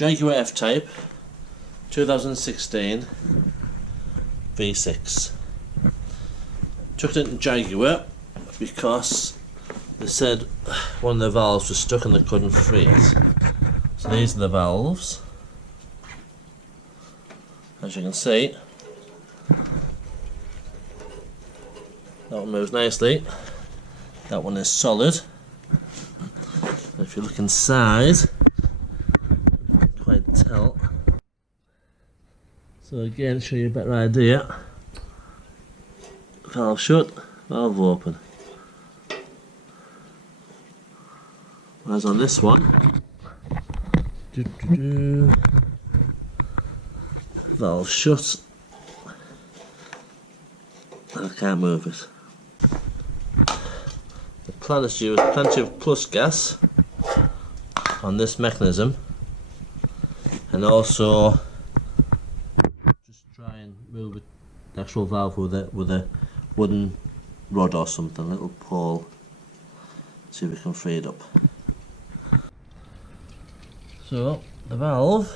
Jaguar F-Type 2016 V6. Took it into Jaguar because they said one of the valves was stuck and they couldn't free it. So these are the valves. As you can see, that one moves nicely. That one is solid. If you look inside, you can quite tell. So again, show you a better idea. Valve shut, valve open. Whereas on this one, valve shut, and I can't move it. The plan is to use plenty of plus gas on this mechanism, and also just try and move it, the actual valve with a wooden rod or something, a little pole. See if we can free it up. So the valve,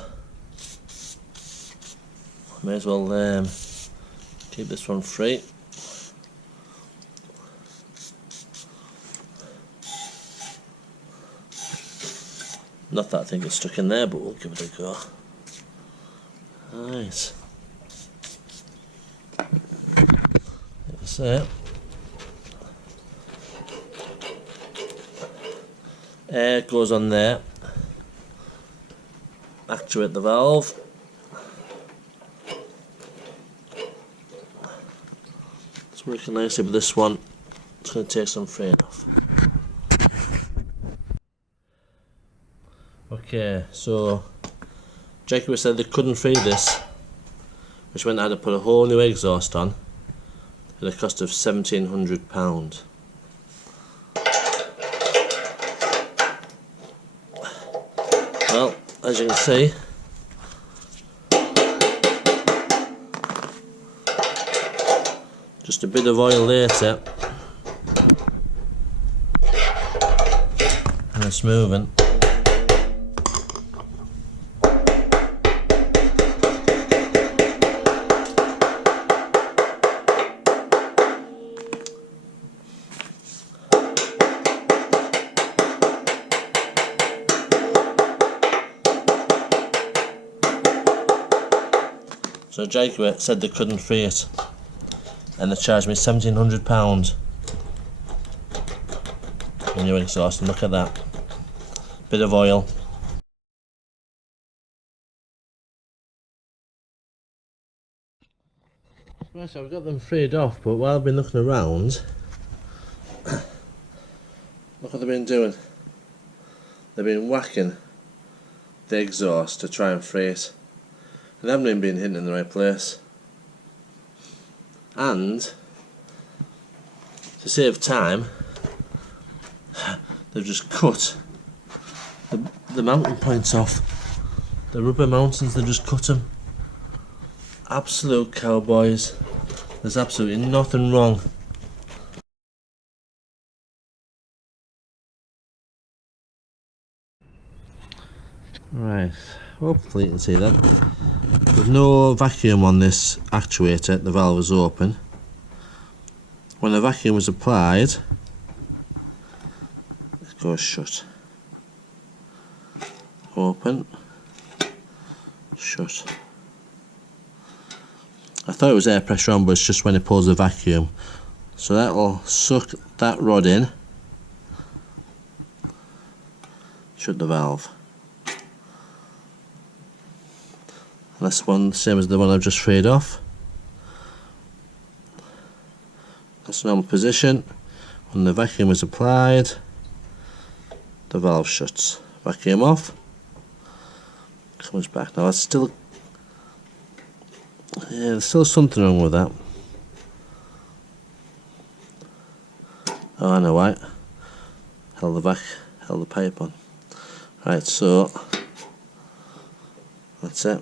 may as well keep this one free. Not that I think it's stuck in there, but we'll give it a go. Nice. That's it. Air goes on there. Actuate the valve. It's working nicely, but this one, it's going to take some freeing off. Okay, so Jaguar said they couldn't free this, which meant I had to put a whole new exhaust on at a cost of £1,700. Well, as you can see, just a bit of oil later and it's moving. So Jaguar said they couldn't free it, and they charged me £1,700 for new exhaust, and look at that, bit of oil. Right, so I've got them freed off, but while I've been looking around, look what they've been doing. They've been whacking the exhaust to try and free it. They haven't even been hitting in the right place, and to save time they've just cut the mounting points off. The rubber mountings, they just cut them. Absolute cowboys. There's absolutely nothing wrong. Right, hopefully you can see that. With no vacuum on this actuator, the valve is open. When the vacuum was applied, it goes shut. Open, shut. I thought it was air pressure on, but it's just when it pulls the vacuum. So that will suck that rod in, shut the valve. This one, same as the one I've just freed off. That's normal position. When the vacuum is applied, the valve shuts. Vacuum off, comes back. Now it's still, yeah, there's still something wrong with that. Oh, I know why. Held the pipe on. Right, so that's it.